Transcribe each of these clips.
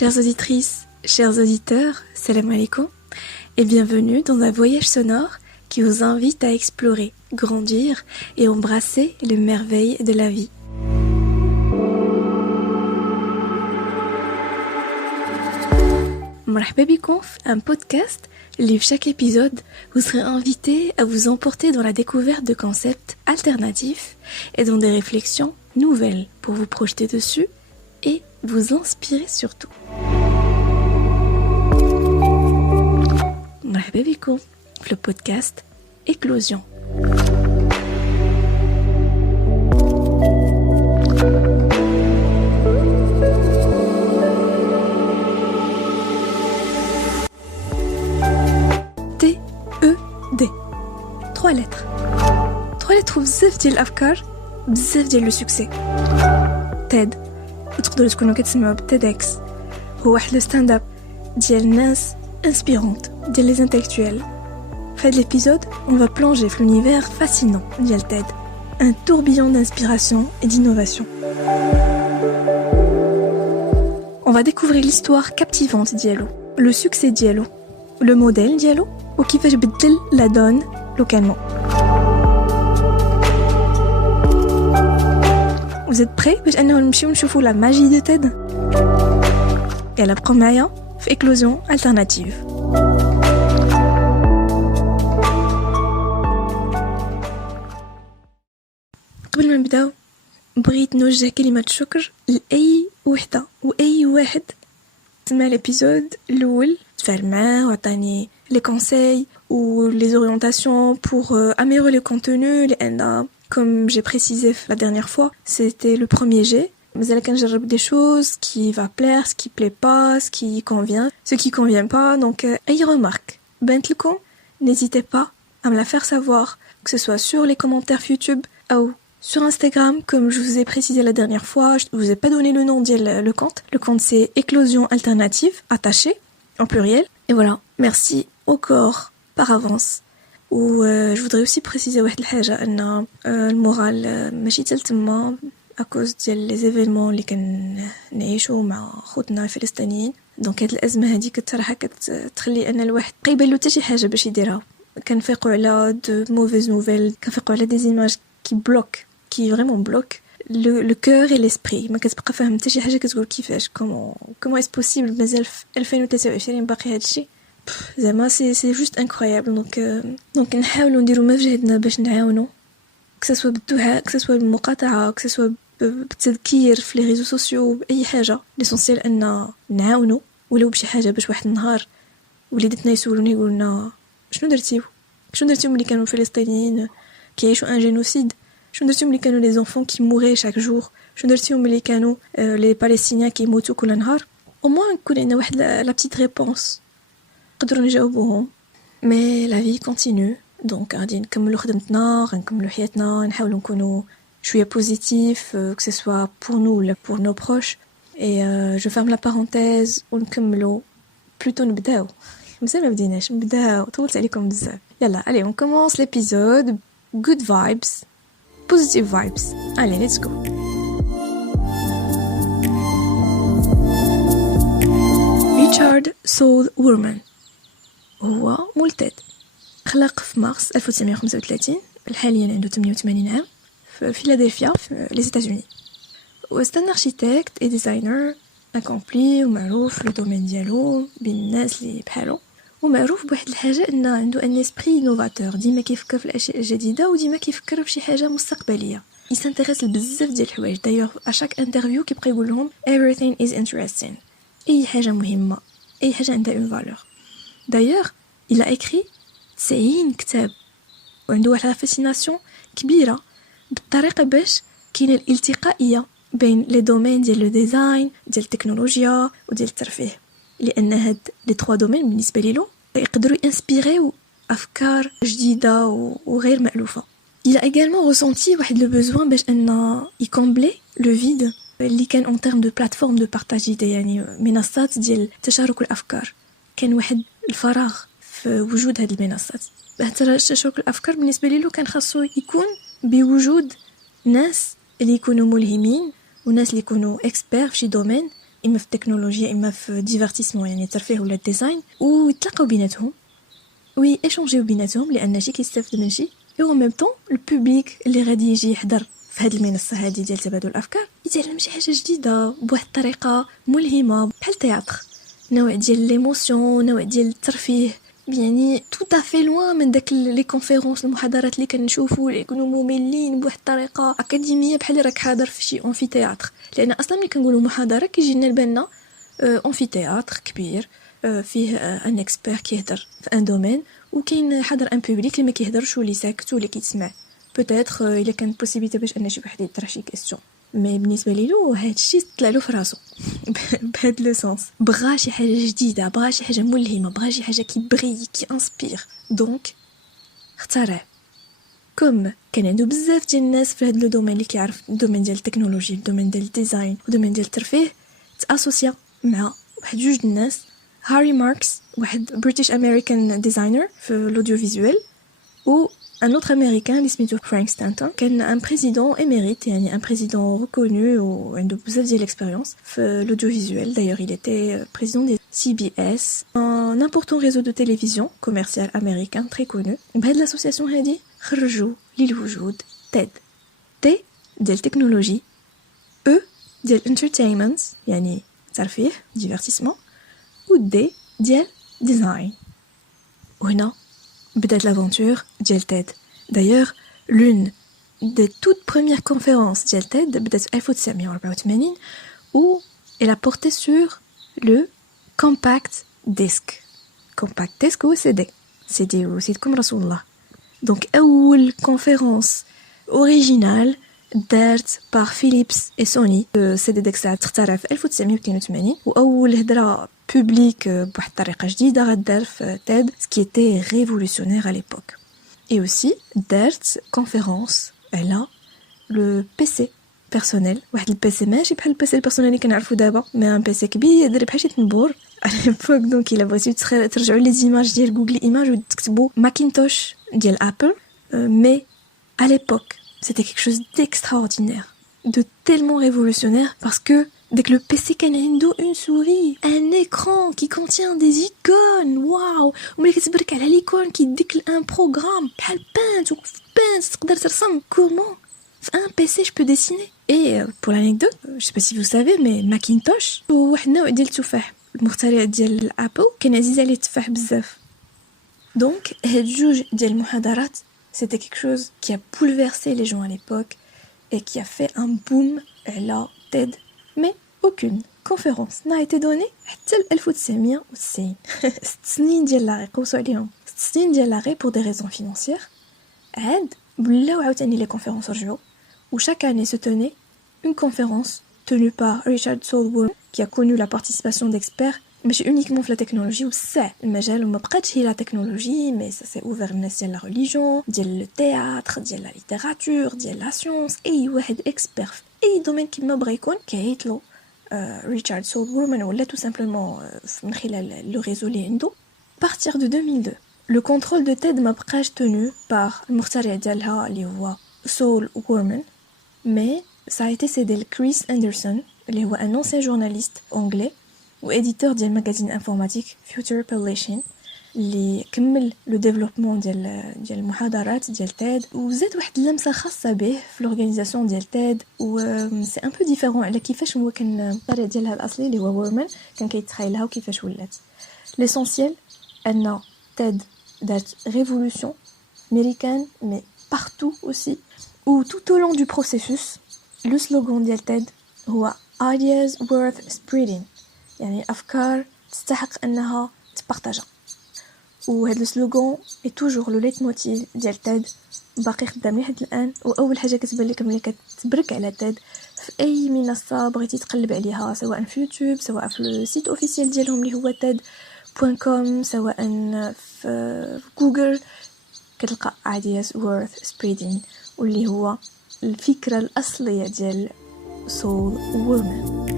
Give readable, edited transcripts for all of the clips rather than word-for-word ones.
Chères auditrices, chers auditeurs, salam alaikum et bienvenue dans un voyage sonore qui vous invite à explorer, grandir et embrasser les merveilles de la vie. Marhaba bikoum, un podcast où chaque épisode vous serez invité à vous emporter dans la découverte de concepts alternatifs et dans des réflexions nouvelles pour vous projeter dessus et vous inspirer surtout. Marhaba bikoum, le podcast Éclosion. T-E-D. 3 lettres. 3 lettres بزاف ديال الافكار بزاف ديال لو سوكسي. تيد وتقدروا تكونوا كتسمعوا بالتيدكس هو واحد لو ستاند اب ديال الناس انسبيرونت ديال لي انتلكتويل. في هذا l'épisode, on va plonger dans l'univers fascinant ديال TED, un tourbillon d'inspiration et d'innovation. On va découvrir l'histoire captivante ديالو, le succès ديالو, le modèle ديالو وكيفاش بدل la donne localement. Vous êtes prêts باش اننا نمشيو نشوفوا la magie de TED? يلا بقاو معايا في Éclosion alternative. قبل ما نبداو بغيت نوجه كلمة شكر لأي وحدة وأي واحد سمع الابيزود الأول تفاعل معاه وعطاني لي كونساي و لي اورينتاسيون pour améliorer le contenu لأن comme j'ai précisé la dernière fois c'était le premier jet مازال كنجرب des choses qui va plaire ce qui plaît pas ce qui convient ce qui convient pas donc أي remarque بانت لكم n'hésitez pas à me la faire savoir que ce soit sur les commentaires YouTube ou sur Instagram, comme je vous ai précisé la dernière fois, je vous ai pas donné le nom le compte. Le compte c'est Éclosion alternative, attaché, en pluriel. Et voilà, merci encore par avance. Ou je voudrais aussi préciser واحد الحاجة أن المورال ماشي تلتما à cause des événements اللي كنعيشوا مع خوتنا الفلسطينيين. دونك هاد الأزمة هذه كترحى كتخلي أن الواحد قيبان له حتى شي حاجة باش يديرها. كنفيقوا على de mauvaises nouvelles, كنفيقوا على des images qui bloquent. qui vraiment bloque le cœur et l'esprit. ما كتبقى فاهم حتى شي حاجه كتقول كيفاش comment est-ce possible مازال في 2023 باقي هادشي زعما سي جوست انكرويابل. دونك نحاولوا نديروا ما في جهدنا باش نعاونوا كسوا بالدعاء كسوا بالمقاطعه كسوا بالتذكير في لي ريزو سوسيو باي حاجه. ليسونسيال ان نعاونوا ولو بشي حاجه باش واحد النهار وليدتنا يسولوني يقولنا شنو درتيو ملي كانوا الفلسطينيين كيعيشوا ان جينوسيد شنو درتو ملي كانوا لي زونفون كي موري شاك جور شنو درتو ملي كانوا لي باليستينيان كي يموتوا كل نهار او موان نكون عندنا واحد لا بتيت ريبونس نقدروا نجاوبوهم. مي لا في كونتينيو دونك غادي نكملوا خدمتنا غنكملوا حياتنا نحاولوا نكونوا شويه بوزيتيف que ce soit pour nous ou pour nos proches et je ferme la parenthèse ونكملوا plutôt نبداو مازال ما بديناش نبداو طولت عليكم بزاف. يلا allez on commence l'épisode good vibes positive vibes. Allez, let's go. Richard Saul Wurman هو ملتد خلق في مارس 1935 حاليا عنده 88 عام في فيلادلفيا في les États-Unis. C'est un architecte et designer accompli ومعروف في الدومين ديالو بين الناس اللي بحالو ومعروف بواحد الحاجه ان عنده ان اسبري انوفاتور ديما كيفكر في الاشياء الجديده وديما كيفكر في شي حاجه مستقبليه يسانتيريس لبزاف ديال الحوايج. دايوغ اشاك انترفيو كيبقى يقول لهم everything is interesting اي حاجه مهمه اي حاجه عندها اون فالور. دايوغ il a écrit 90 كتاب وعنده واحد فاسيناسيون كبيره بالطريقه باش كاين الالتقائيه بين لي دومين ديال لو ديزاين ديال التكنولوجيا وديال الترفيه لأن هاد لي 3 دومين بالنسبة له يقدروا ينسبيريو أفكار جديدة وغير مألوفة. Il a également ressenti واحد le besoin باش أن يكومبلي le vide اللي كان en termes de plateforme de partage d'idées يعني منصات ديال تشارك الأفكار. كان واحد الفراغ في وجود هاد المنصات. حتى تشارك الأفكار بالنسبة له كان خاصو يكون بوجود ناس اللي يكونوا ملهمين وناس اللي يكونوا اكسبير في شي دومين اما في التكنولوجيا اما في ديفيرتيسمون يعني الترفيه ولا الديزاين ويتلاقاو بيناتهم ويشونجيو بيناتهم لان شي كيستافد من شي و ميم طون البوبليك اللي غادي يجي يحضر في هذه المنصه هذه ديال تبادل الافكار يتعلم شي حاجه جديده بواحد الطريقه ملهمه بحال التياتر نوع ديال ليموسيون نوع ديال الترفيه يعني تو افي لوان من داك لي كونفيرونس المحاضرات اللي كنشوفوا اللي يكونوا مملين بواحد الطريقه اكاديميه بحال راك حاضر في شي امفيتياتر لان اصلا ملي كنقولوا محاضره كيجي لنا لبالنا امفيتياتر كبير فيه ان اكسبير كيهضر في ان دومين وكاين حاضر ان بوبليك اللي ما كيهضرش واللي ساكت واللي كيتسمع بوتيتر الا كانت بوسيبيتي باش ان شي واحد يطرح شي كيسيون مي بالنسبه ليلو هاد الشيء طلع له في راسو بهاد لو سونس بغا شي حاجه جديده بغا شي حاجه ملهمه بغا شي حاجه كيبغي كي انسبير دونك اخترع كوم كان عنده بزاف ديال الناس في هاد لو دومين اللي كيعرف الدومين ديال التكنولوجي الدومين ديال الديزاين والدومين ديال الترفيه تاسوسيا مع واحد جوج الناس هاري ماركس واحد بريتيش امريكان ديزاينر في الاوديو فيزوال و un autre américain اللي سميتو فرانك ستانتون كان un président émérite يعني un président reconnu و عنده بزاف ديال l'expérience في l'audiovisuel d'ailleurs il était président des CBS un important réseau de télévision commercial américain très connu بهاد l'association هادي خرجوا للوجود TED T ديال تكنولوجي E ديال entertainment يعني ترفيه divertissement و D ديال design وهنا بدات l'aventure ديال TED. D'ailleurs, l'une des toutes premières conférences ديال TED بدات في 1984 où elle a porté sur le compact disc. Compact disc هو CD وسيدكم رسول الله. Donc أول conférence originale دارت par Philips et Sony. CD ديك تخترع في 1982 وأول هضرة public بواحد الطريقة جديدة غدار في TED ce qui était révolutionnaire à l'époque. Et aussi دارت conférence على le PC personnel واحد البيسي ماشي بحال البيسي البيرسونيل اللي كنعرفو دابا مي ان بيسي كبير بحال شي تنبور على ليبوك دونك الا بغيتو ترجعوا لي زيماج ديال جوجل ايماج وتكتبوا ماكينتوش ديال ابل مي à l'époque c'était quelque chose d'extraordinaire de tellement révolutionnaire parce que dès que le PC كان عنده une souris un écran qui contient des icônes واو وملي كتبرك على ليكون كيديك un programme بحال بانت تقدر ترسم comment un PC je peux dessiner et pour l'anecdote je sais pas si vous savez mais Macintosh هو واحد النوع ديال التفاح المخترع ديال ابل كان عزيز عليه التفاح بزاف دونك هاد جوج ديال المحاضرات c'était quelque chose qui a bouleversé les gens à l'époque et qui a fait un boom على TED mais aucune conférence n'a été donnée حتى 1990 6 سنين ديال لاغي قوسوا عليهم 6 سنين ديال لاغي pour des raisons financières عاد بلاو عاوتاني لي كونفيرونس رجعوا où chaque année se tenait une conférence tenue par Richard Solworth qui a connu la participation d'experts ماشي uniquement في la technologie وسع المجال وما بقاتش هي la technologie mais ça s'est ouvert الناس ديال la religion ديال التياتر ديال la littérature ديال la science اي واحد expert في اي دومين كيما بغا يكون كيعيطلو ريتشارد سولورمان ولا tout simplement من خلال le réseau اللي عنده partir de 2002 le contrôle de TED ما بقاش tenu par المخترع ديالها اللي هو Saul Worman mais ça a été cédé à Chris Anderson اللي هو un ancien journaliste anglais ou éditeur ديال magazine informatique Future Publishing اللي كمل لو ديفلوبمون ديال المحاضرات ديال TED وزاد واحد اللمسه خاصه به في لورغانيزاسيون ديال TED و سي ان بو ديفيرون على كيفاش هو كان الطريق ديالها الاصلي اللي هو وورمان كان كيتخيلها وكيفاش ولات ليسونسيال ان TED دارت ريفولوشن امريكان مي partout aussi ou tout au long du processus le slogan ديال TED هو ideas worth spreading يعني افكار تستحق انها تبارطاجا وهذا السلوغان اي توجور لو ليت موتيف ديال TED باقي خدام لحد الان واول حاجه كتبان لك ملي كتبرك على TED في اي منصه بغيتي تقلب عليها سواء في يوتيوب سواء في السيت اوفيسيال ديالهم اللي هو TED.com سواء في جوجل كتلقى ideas worth spreading واللي هو الفكره الاصليه ديال سول وورمان.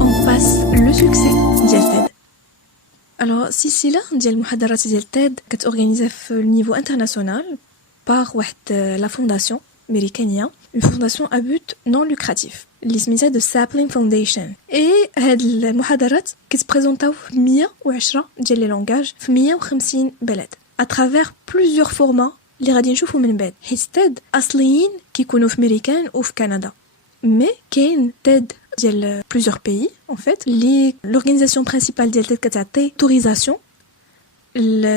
On passe le succès ديال TED. Alors سلسلة ديال المحاضرات ديال TED كتورغانيزا في النيفو انترناسيونال par واحد لا فونداسيون امريكانيه une fondation à but non lucratif اللي سميتها The Sapling Foundation. اي هاد المحاضرات كيتبريزونطاو في 110 ديال لي لونغاج في 150 بلد اترافير بلوزيور فورما اللي غادي نشوفو من بعد. حيت تيد اصليين كيكونوا في امريكان وفي كندا، مي كاين تيد ديال بلوزيور بيي ان فيت اللي لورغانيزاسيون برينسيبال ديال تيد كتعطي اوتوريزاسيون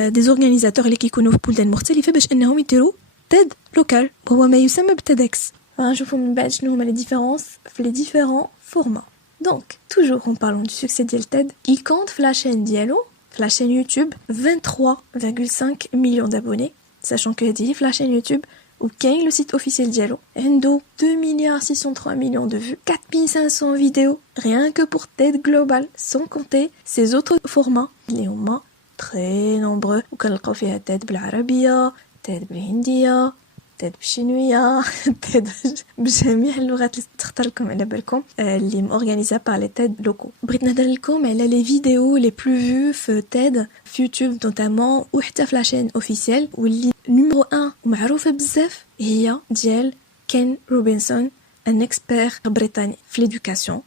دي زورغانيزاتور اللي كيكونوا في بلدان مختلفه باش انهم يديروا تيد لوكال، وهو ما يسمى بتيدكس. غنشوفوا من بعد شنو هما لي ديفيرونس في لي ديفيرون فورما. دونك توجور اون بارلون دو سوكسي ديال تيد، il compte في لا شين ديالو في لا شين يوتيوب 23,5 مليون d'abonnés، sachant que هذه في لا شين يوتيوب وكاين لو سيت اوفيسيال ديالو عنده 2,603 millions de vues, 4,500 vidéos rien que pour TED Global, sans compter ses autres formats اللي هما très nombreux وكنلقاو فيها TED بالعربيه، TED بالهنديه، تيد بالشينويه، تيد بجميع اللغات اللي تختار لكم على بالكم اللي مورغانيزا بار لي تيد لوكو. بغيت نهضر لكم على لي فيديو لي بلو فيو في تيد في يوتيوب نوتامون وحتى في لاشين اوفيسيال، واللي نيميرو 1 ومعروفه بزاف هي ديال كين روبنسون، ان اكسبير بريطاني في ليدوكاسيون،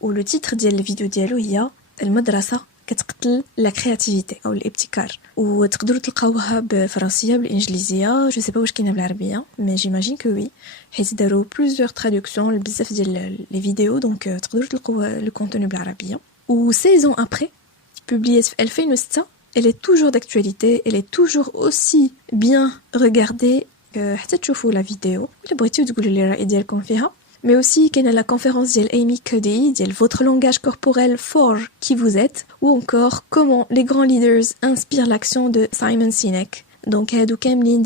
ولو تيتر ديال الفيديو ديالو هي المدرسه كتقتل لا كرياتيفيتي او الابتكار. وتقدروا تلقاوها بالفرنسيه بالانجليزيه، جو سي با واش كاينه بالعربيه مي جيماجين كو وي، حيت داروا بلوزيور ترادكسيون لبزاف ديال لي فيديو، دونك تقدروا تلقاو لو كونتوني بالعربيه. و 16 ans après publiée في 2006 elle est toujours d'actualité, elle est toujours aussi bien regardée حتى تشوفوا لا فيديو الا بغيتيو تقولوا لي الراي ديالكم فيها. Mais aussi qu'il y a la conférence de Amy Cuddy, de votre langage corporel forge qui vous êtes, ou encore comment les grands leaders inspirent l'action de Simon Sinek. Donc, il y a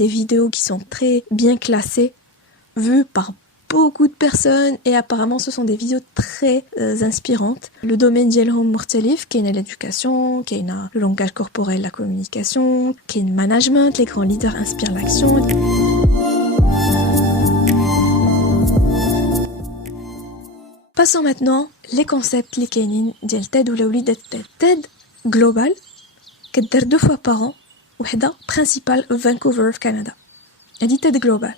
des vidéos qui sont très bien classées, vues par beaucoup de personnes, et apparemment ce sont des vidéos très inspirantes. Le domaine ديالهم مختلف، كاين l'éducation, كاين le langage corporel, la communication, كاين le management, les grands leaders inspirent l'action. Passons maintenant les concepts اللي كاينين ديال تيد ولا وليدات تيد. تيد جلوبال كدير 2 fois par an، وحده برينسيبال في فانكوفر في كندا، هذه تيد جلوبال.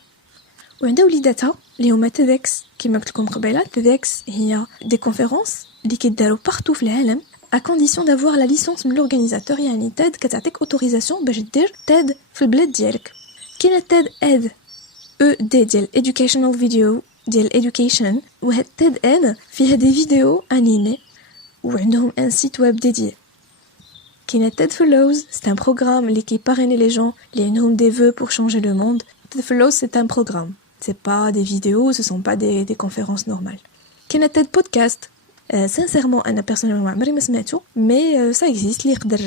وعندها وليداتها اللي هما تيدكس كما قلت لكم قبيله. تيدكس هي دي كونفيرونس اللي كيداروا بارتو في العالم à condition d'avoir la licence من l'organisateur. يعني تيد كتعطيك اوتوريزاسيون باش دير تيد في البلاد ديالك. كاينه تيد اد او دي ديال educational video ديال education، وهاد تيد اد فيها دي فيديو انيمي وعندهم ان سيت ويب ديدي. كاينه تيد فولوز، سي ان بروغرام اللي كيباريني لي جون اللي عندهم دي فو pour changer le monde. تيد فولوز سي ان بروغرام، c'est pas des vidéos, ce sont pas des conférences normales. كاينه تيد بودكاست، sincèrement انا personnellement عمري ما سمعته، مي ça existe. اللي يقدر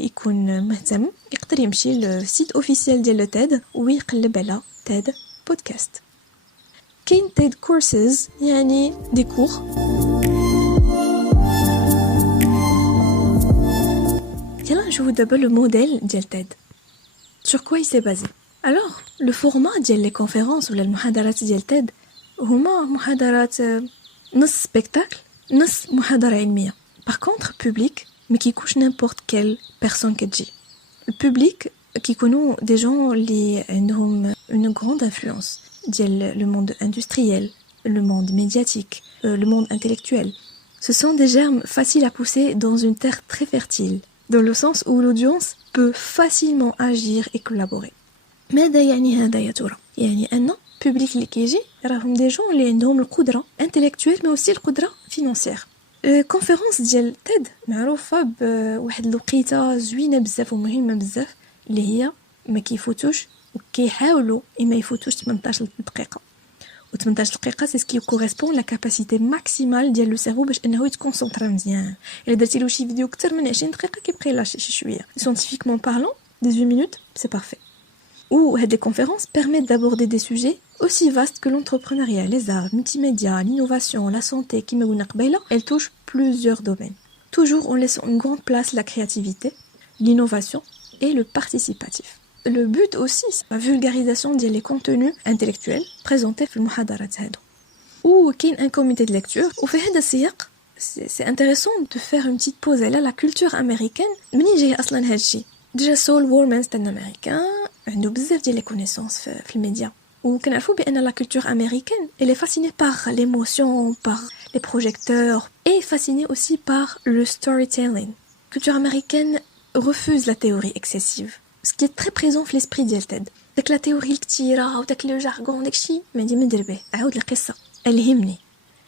يكون مهتم يقدر يمشي للسيت اوفيسيال ديال تيد ويقلب على تيد بودكاست. كاين تيد كورسز يعني دي كور. يلا نشوفو دابا لو موديل ديال تيد sur quoi il s'est basé. Alors le format ديال لي كونفيرونس ولا المحاضرات ديال تيد هما محاضرات نص سبيكتاكل نص محاضرة علمية. par contre public ما كيكونش n'importe quelle personne كتجي. البوبليك كيكونوا دي جون اللي عندهم une grande influence ديال le monde industriel, le monde médiatique, le monde intellectuel. Ce sont des germes faciles à pousser dans une terre très fertile, dans le sens où l'audience peut facilement agir et collaborer. ماذا يعني هذا يا ترى؟ يعني أن public اللي كيجي راهم دي جون اللي عندهم القدرة intellectuelle mais aussi القدرة financière. الكونفيرونس ديال تيد معروفة بواحد الوقيته زوينة بزاف ومهمة بزاف اللي هي ما كيفوتوش وكيحاولوا ما يفوتوش 18 دقيقة. و 18 دقيقة سي سكي كوريسبون لا كاباسيتي ماكسيمال ديال لو سيرفو باش انه يتكونسونطرا مزيان. الا درتي له شي فيديو اكثر من 20 دقيقة كيبقى يلاشي شي شوية. ساينتيفيكمون بارلون 18 minutes c'est parfait. Ou des conférences permettent d'aborder des sujets aussi vastes que l'entrepreneuriat, les arts, multimédia, l'innovation, la santé, qui elle touche plusieurs domaines. Toujours en laissant une grande place à la créativité, l'innovation et le participatif. Le but aussi, c'est la vulgarisation des contenus intellectuels présentés في المحاضرات هادو. Ou qu'il y a un comité de lecture. Ou في هذا السياق c'est intéressant de faire une petite pause على la culture américaine. منين جاي أصلا هادشي؟ Déjà Saul Wurman c'est un américain عنده بزاف ديال les connaissances في الميديا. وكنعرفوا بأن la culture américaine elle est fascinée par l'émotion, par les projecteurs et fascinée aussi par le storytelling. La culture américaine refuse la théorie excessive, ce qui est très présent في l'esprit ديال تيد. داك لا تيوري الكثيره وداك لو جارغون داكشي ما عندي ما ندير به. عاود القصه الهمني،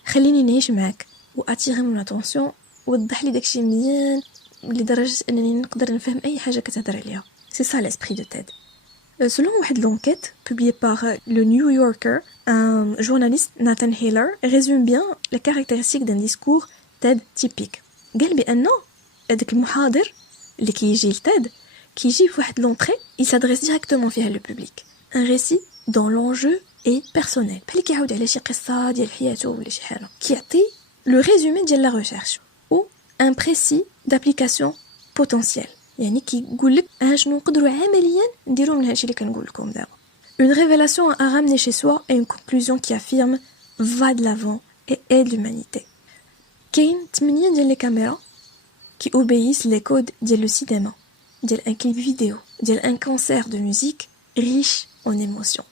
خليني نعيش معاك واتيغي من اتونسيون ووضح لي داكشي مزيان لدرجه انني نقدر نفهم اي حاجه كتهضر عليها. سي سا l'esprit de TED. Selon une enquête publiée par le New Yorker, un journaliste, Nathan Hiller, résume bien les caractéristiques d'un discours TED typique. قال بأن هذاك المحاضر اللي كيجي لTED كيجي في واحد l'entrée, il s'adresse directement فيها le public. Un récit dont l'enjeu est personnel. بحال كيعاود على شي قصة ديال حياته ولا شي حاجة. كيعطي le résumé ديال la recherche ou un précis d'application potentielle. يعني كيقول لك شنو نقدروا عمليا نديروا من هادشي اللي كنقول لكم دابا. Une révélation à ramener chez soi et une conclusion qui affirme va de l'avant et aide l'humanité. كاين 8 ديال لي كاميرا qui obéissent les codes ديال le cinéma, ديال un clip vidéo, ديال un concert de musique riche en émotions.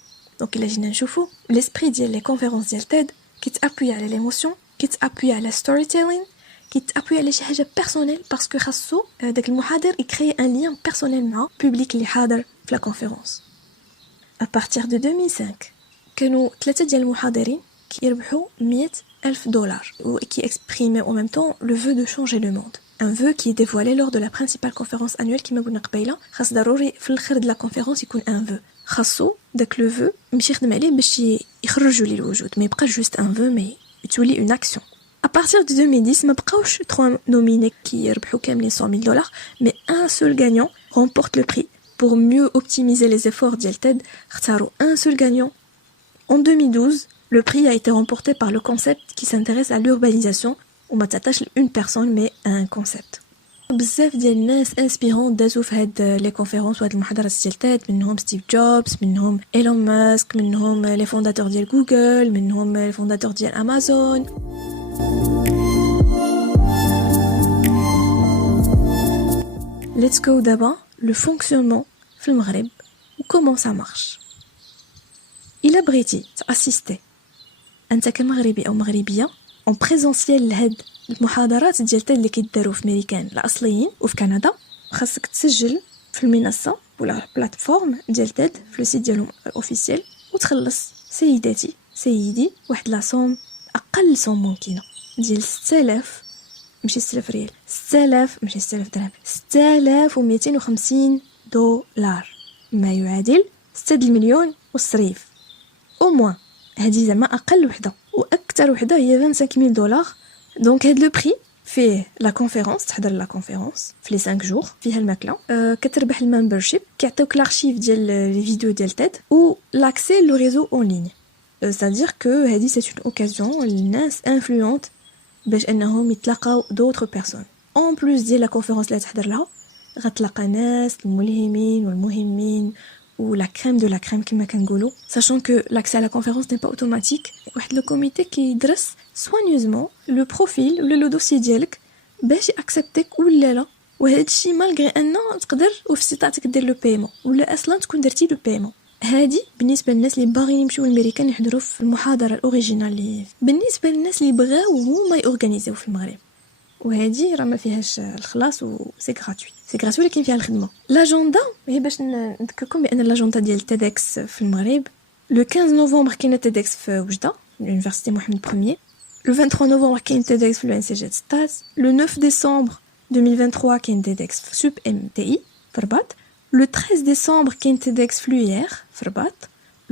Donc إلا جينا نشوفوا l'esprit ديال les conférences ديال TED كيتابوي على l'émotion, كيتابوي على storytelling, كيتابوي على شي حاجه بيرسونيل باسكو خاصو داك المحاضر يكري ان لين بيرسونيل مع البوبليك اللي حاضر في لا كونفيرونس. à partir de 2005 كانوا 3 ديال المحاضرين كيربحوا $100,000 وكي exprimer en même temps le vœu de changer le monde. un vœu qui est dévoilé lors de la principale conférence annuelle كما قلنا قبيله. خاص ضروري في الاخر د لا كونفيرونس يكون un vœu. خاصو داك لو vœu ماشي يخدم عليه باش يخرجوا ليه الوجود، ما يبقاش جوست un vœu mais تولي une action. À partir de 2010, ما بقاوش 3 nominés qui يربحوا كاملين $100,000, mais un seul gagnant remporte le prix. Pour mieux optimiser les efforts ديال TED, اختاروا un seul gagnant. En 2012, le prix a été remporté par le concept qui s'intéresse à l'urbanisation وما تعطاش une personne mais à un concept. بزاف ديال الناس انسبيرون دازو في هاد لي كونفيرونس وهاد المحاضرات ديال TED، منهم ستيف جوبز، منهم ايلون ماسك، منهم لي فونداتور ديال جوجل، منهم لي فونداتور ديال امازون. Let's go d'abord, le fonctionnement في المغرب و comment ça marche. إلا بغيتي تأسيستي أنت كمغربي أو مغربية en présentiel لهاد المحاضرات ديال TED اللي كيداروا في أمريكان الأصليين وفي كندا، خاصك تسجل في المنصة ولا بلاتفورم ديال TED في السيت ديالهم الأوفيسيال وتخلص سيداتي سيدي واحد لا صوم، أقل صوم ممكنة ديال 6000 ماشي 6000 ريال، 6000 ماشي 6000 درهم، $6250 ما يعادل 6 مليون والصريف او موان. هذه زعما اقل وحده، واكثر وحده هي $25,000. دونك هاد لو بري فيه لا كونفيرونس، تحضر لا كونفيرونس في لي 5 جور، فيها الماكله، كتربح الممبرشيب، كيعطيوك لارشيف ديال لي فيديو ديال تيد و لاكسي لو ريزو اون لين. c'est-à-dire que هذه سي اون اوكازيون للناس انفلوينت باش انهم يتلاقاو دوطر بيرسون. اون بلوس ديال لا كونفيرونس اللي تحضر لها غتلاقى ناس الملهمين والمهمين ou la crème de la crème كما كنقولوا. sachant que l'accès à la conférence n'est pas automatique, واحد لو كوميتي كيدرس soigneusement لو بروفيل ولا لو دوسي ديالك باش ياكسبتيك ولا لا. وهذا الشيء مالغري ان تقدر وفي استطاعتك دير لو بايمون ولا اصلا تكون درتي لو بايمون. هذه بالنسبه للناس اللي باغيين يمشيو للامريكان يحضروا في المحاضره الاوريجينال اللي بالنسبه للناس اللي بغاو هما يورغانيزيو في المغرب. وهذه راه ما فيهاش الخلاص و سي غراتوي، سي غراتوي ولكن فيها الخدمه. لاجوندا هي باش نذكركم بان لاجوندا ديال تيدكس في المغرب لو 15 نوفمبر كاين تيدكس في وجده لونيفرسيتي محمد بروميير، لو 23 نوفمبر كاين تيدكس في لو ان سي جي ستاس، لو 9 ديسمبر 2023 كاين تيدكس في سوب ام تي اي في الرباط، لو 13 ديسمبر كاين تيدكس في لوير في الرباط،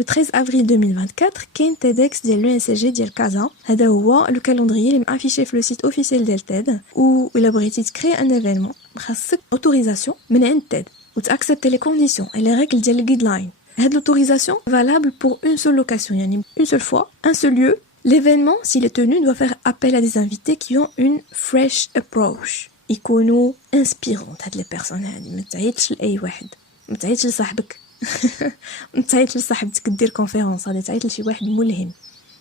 le 13 avril 2024 كاين TEDx ديال لو ان سي جي ديال كازا. هذا هو لو كالندريي اللي مافيشي في لو سيت اوفيسيال ديال تيد. و الا بغيتي تكري ان ايفينمون خاصك اوتوريزاسيون من عند تيد وتاكسبتي لي كونديسيون اي لي ريغل ديال الجايد لاين. هاد l'autorisation valable pour une seule location, يعني une seule fois, un seul lieu. L'événement, s'il est tenu, doit faire appel à des invités qui ont une fresh approach. يكونوا inspirants. هاد لي بيرسون هادي ما تعيطش لاي واحد، ما تعيطش لصاحبك نتعيط لصاحبتك دير كونفيرونس، غادي تعيط لشي واحد ملهم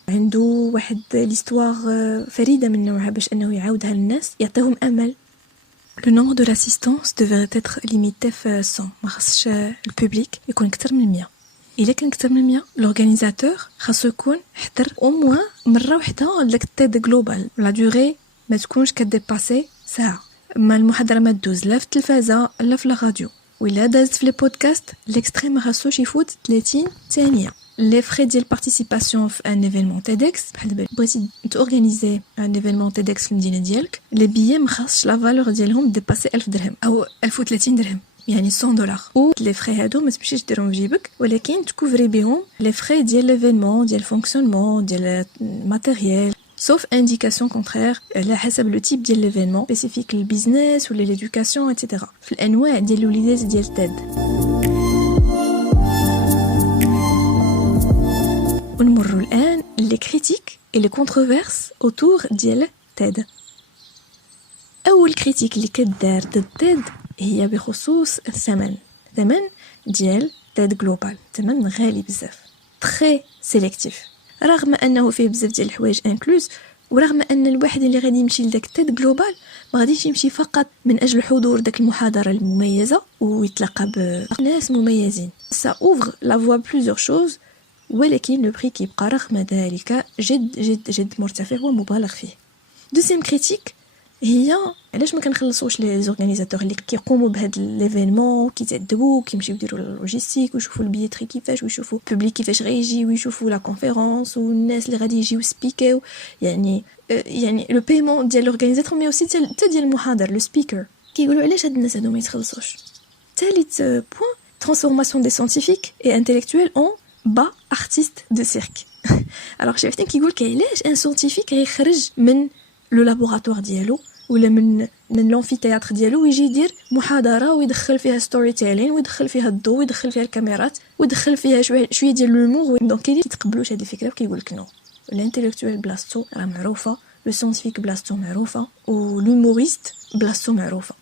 عنده واحد ليستوار فريده من نوعها باش انه يعاودها للناس يعطيهم امل. Le nombre de l'assistance devrait être limité في 100، ما خصش البوبليك يكون اكثر من 100. الا كان اكثر من 100 لورغانيزاتور خاصو يكون حضر او موان مره واحده لداك التيد جلوبال. لا دوغي ما تكونش كديباسي ساعه. ما المحاضره ما تدوز لا في التلفازه لا في الراديو، ولا دازت في لي بودكاست ليكستريم ما خاصوش يفوت 30 ثانيه. لي فري ديال بارتيسيباسيون في ان ايفينمون تيدكس بحال دابا بغيتي تورغانيزي ان ايفينمون تيدكس في المدينه ديالك، لي بيي ما خاصش لا فالور ديالهم ديباسي 1000 درهم او 1030 درهم، يعني $100. و لي فري هادو ما تمشيش ديرهم في جيبك، ولكن تكوفري بهم لي فري ديال ليفينمون، ديال فونكسيونمون، ديال ماتيريال، sauf indication contraire على حسب لو تيب ديال ليفينمون سبيسيفيك للبيزنس ولا ليدوكاسيون ايتترا. في الانواع ديال الوليدات ديال تيد. ونمروا الان لي كريتيك اي لي كونتروفيرس اوتور ديال تيد. اول كريتيك اللي كدار ضد تيد هي بخصوص الثمن ديال تيد جلوبال. ثمن غالي بزاف، تري سيليكتيف، رغم انه فيه بزاف ديال الحوايج انكلوز، ورغم ان الواحد اللي غادي يمشي لداك تيد جلوبال ما غاديش يمشي فقط من اجل حضور داك المحاضره المميزه ويتلقى بناس مميزين. سا اوفر لا فوا بليزيور شوز، ولكن لو بري كيبقى رغم ذلك جد جد جد مرتفع ومبالغ فيه. دوزيام كريتيك هي علاش ما كنخلصوش لي زورغانيزاتور اللي كيقوموا بهذا ليفينمون، كيتعذبوا كيمشيو يديروا اللوجيستيك ويشوفوا البيتري كيفاش، ويشوفوا البوبليك كيفاش غيجي، ويشوفوا لا كونفيرونس والناس اللي غادي يجيو سبيكيو، يعني لو بايمون ديال لورغانيزاتور مي اوسي حتى ديال المحاضر لو سبيكر. كيقولوا علاش هاد الناس هادو ما يتخلصوش. ثالث بوين، transformation des scientifiques et intellectuels en bas artistes de cirque. alors شفتين كيقول علاش ان ساينتيفيك غيخرج من لو لابوراتوار ديالو ولا من لونفيتياتر ديالو ويجي يدير محاضره ويدخل فيها ستوري تيلين ويدخل فيها الضوء ويدخل فيها الكاميرات ويدخل فيها شويه ديال لومور. دونك كاين اللي كيتقبلوش هذه الفكره وكيقول لك نو، الانتيليكتويل بلاصتو راه معروفه، لو ساينتيفيك بلاصتو معروفه، ولوموريست بلاصتو معروفه.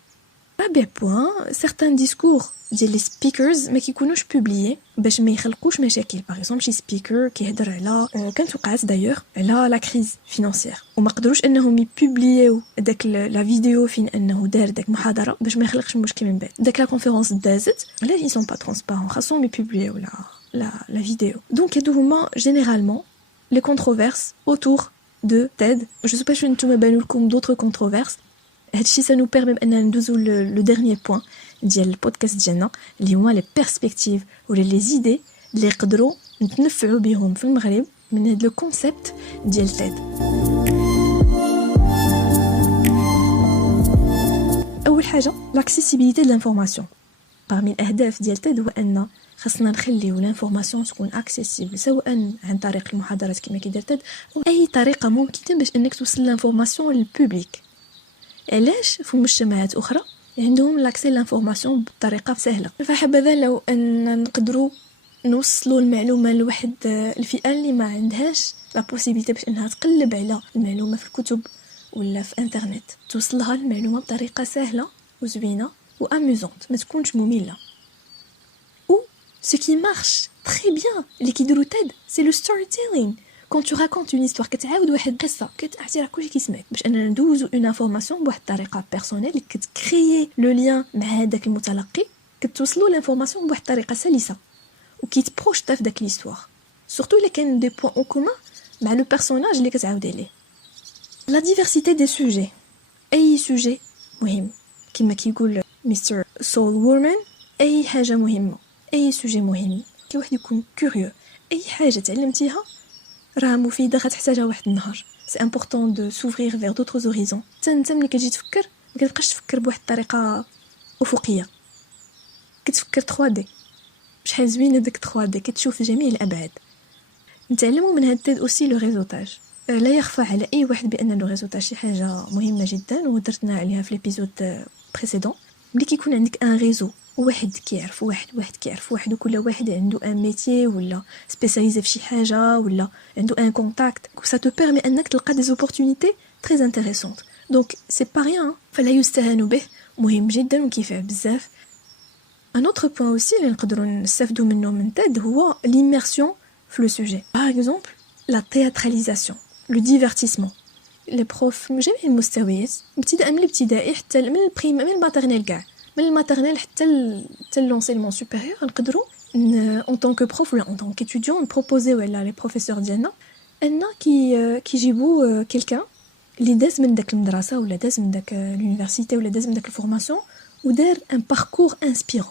رابع بوين، certains discours ديال لي سبيكرز ما كيكونوش بوبليي باش ما يخلقوش مشاكل. باغ اكزومبل شي سبيكر كيهضر على كانت وقعت دايوغ على لا كريز فينانسيير وما قدروش انهم يبوبلييو داك لا فيديو فين انه دار داك محاضره باش ما يخلقش مشكل من بعد. داك لا كونفيرونس دازت علاش ils sont pas transparents، خاصهم يبوبلييو la vidéo. Donc هادو هما généralement les controverses autour de TED. Je sais pas si نتوما بانوا لكم d'autres controverses. هادشي ça nous permet اننا ندوزو le dernier point ديال البودكاست ديالنا اللي هما لي بيرسبكتيف ولا لي زيدي اللي يقدروا نتنفعوا بهم في المغرب من هاد لو كونسيبت ديال تيد. اول حاجه لاكسيسيبيليتي ديال لانفورماسيون. parmi الاهداف ديال تيد هو ان خاصنا نخليو لانفورماسيون تكون اكسيسيبل سواء عن طريق المحاضرات كما كيدير تيد او اي طريقه ممكنه باش انك توصل لانفورماسيون للبوبليك. علاش في مجتمعات اخرى عندهم لاكسي لانفورماسيون بطريقه سهله، فحبذا لو ان نقدروا نوصلوا المعلومه لواحد الفئه اللي ما عندهاش لا بوسيبيليتي باش انها تقلب على المعلومه في الكتب ولا في انترنت، توصلها المعلومه بطريقه سهله وزوينه واميزونت ما تكونش ممله. او ce qui marche très bien اللي كيديروا تيد سي لو ستوري تيلينغ. quand tu racontes une histoire كتعاود واحد قصه كتعطي راه كلشي كيسمعك باش اننا ندوزو اون انفورماسيون بواحد الطريقه بيرسونيل اللي كتكريي لو لين مع هذاك المتلقي، كتوصلوا لانفورماسيون بواحد الطريقه سلسه وكيتبروجتا في داك ليستوار سورتو الا كان دي بوين او كومون مع لو بيرسوناج اللي كتعاود عليه. لا ديفيرسيتي دي سوجي، اي سوجي مهم كما كيقول مستر سول وورمان، اي حاجه مهمه، اي سوجي مهم كي واحد يكون كوريو، اي حاجه تعلمتيها راه مفيده غتحتاجها واحد النهار. سي امبورطون دو سوفرير فيغ دوطرز هوريزون. انت ملي كتجي تفكر ما كتبقاش تفكر بواحد الطريقه افقيه، كتفكر 3D. شحال زوينه ديك 3D كتشوف جميع الابعاد. نتعلموا من هاد تيد اوسي لو ريزوتاج. لا يخفى على اي واحد بان لو ريزوتاج شي حاجه مهمه جدا ودرتنا عليها في ليبيزود بريسيدون. ملي كيكون عندك ان ريزو واحد كيعرف واحد كيعرف واحد وكل واحد عنده ان ميتي ولا سبيسياليزي في شي حاجه ولا عنده ان كونتاكت، ça te permet انك تلقى des opportunités très intéressantes. donc c'est pas rien، فلا يستهان به، مهم جدا وكيفاه بزاف. un autre point aussi اللي نقدروا نستافدوا منه من تيد هو l'immersion في le sujet. par exemple la théâtralisation، le divertissement. les profs من جميع المستويات ابتداء من الابتدائي حتى من البريم من الماترنيل كاع من الماترنيل حتى لونسيلمون سوبيريور نقدروا en tant que prof ou en tant qu'étudiant نبروبوزيو على les professeurs ديالنا ان كيجيبوا quelqu'un اللي داز من داك المدرسه ولا داز من داك l'université ولا داز من داك الفورماسيون ودار ان باركور انسبيرون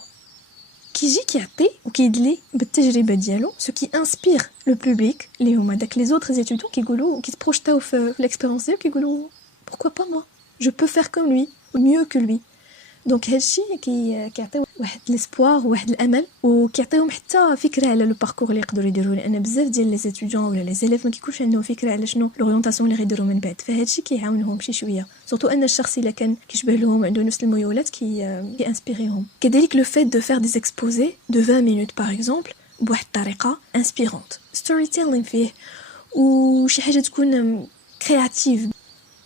كيجي كيعطي وكيدلي بالتجربه ديالو سو كي انسبير لو بوبليك اللي هما داك لي زوتر étudiants كيقولوا كيتبروجيتاو في l'expérience ديالو كيقولوا pourquoi pas moi je peux faire comme lui ou mieux que lui. دونك هادشي كيعطي واحد ليسبوار وواحد الامل وكيعطيهم حتى فكره على لو باركور اللي يقدروا يديروه لان بزاف ديال لي ستوديون ولا لي زيليف ما كيكونش عندهم فكره على شنو لورينتاسيون اللي غيديروا من بعد فهادشي كيعاونهم شي شويه سورتو ان الشخص الا كان كيشبه لهم عنده نفس الميولات كيانسبيريهم كذلك لو فيت دو فير دي اكسبوزي دو 20 minutes باغ اكزومبل بواحد الطريقه انسبيرونت ستوري تيلين فيه وشي حاجه تكون كرياتيف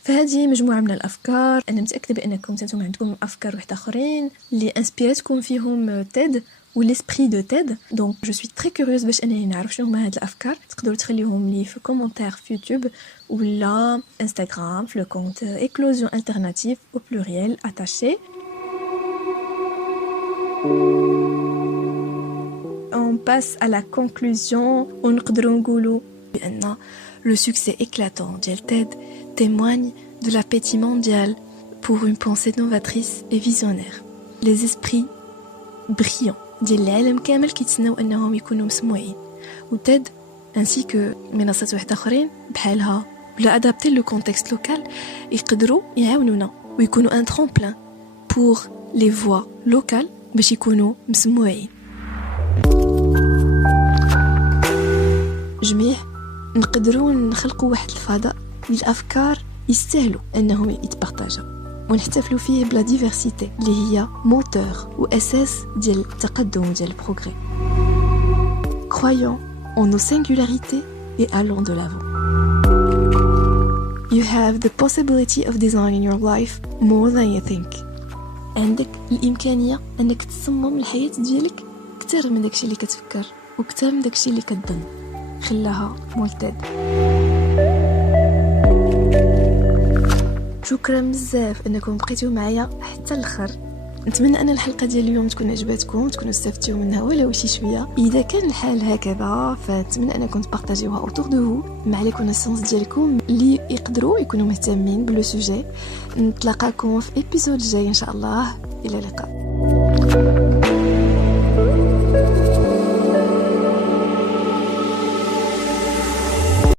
فهذه مجموعة من الأفكار أنا متأكدة بأنكم أنتم عندكم أفكار واحدة آخرين اللي انسبيرتكم فيهم تيد والاسبري دو تيد دونك جو سوي تري كوريوز باش أنني نعرف شنو هما هاد الأفكار تقدروا تخليهم لي في كومنتير في يوتيوب ولا انستغرام في لو كونت إكلوزيون ألترناتيف au pluriel attaché. On passe à la conclusion ونقدروا نقولوا بأن le succès éclatant ديال TED témoigne de l'appétit mondial pour une pensée novatrice et visionnaire. Les esprits brillants ديال العالم كامل كيتسناو انهم يكونوا مسموعين وتيد ainsi que منصات واحدة اخرين بحالها ولا ادابتي لو كونتكست لوكال يقدروا يعاونونا ويكونوا ان ترامبلان pour les voix locales باش يكونوا مسموعين. جميع نقدروا نخلقوا واحد الفضاء للأفكار يستاهلوا أنهم يتبارطاجوا ونحتفلوا فيه بلا ديفرسيتي اللي هي موتور وأساس ديال التقدم ديال البروغري. Croyons en nos singularités et allons de l'avant. You have the possibility of designing your life more than you think. عندك الإمكانية أنك تصمم الحياة ديالك كتر من داكشي اللي كتفكر وكتر من داكشي اللي كتظن. خلاها مولتاد. شكرا بزاف انكم بقيتوا معايا حتى الاخر. نتمنى ان الحلقه ديال اليوم تكون عجبتكم تكونوا استفدتوا منها ولو شي شويه. اذا كان الحال هكذا فنتمنى انكم تبارطاجيوها اوتور دو هو مع لي كونيسونس ديالكم اللي يقدروا يكونوا مهتمين بلو سوجي. نتلاقاكم في ايبيزود جاي ان شاء الله. الى اللقاء.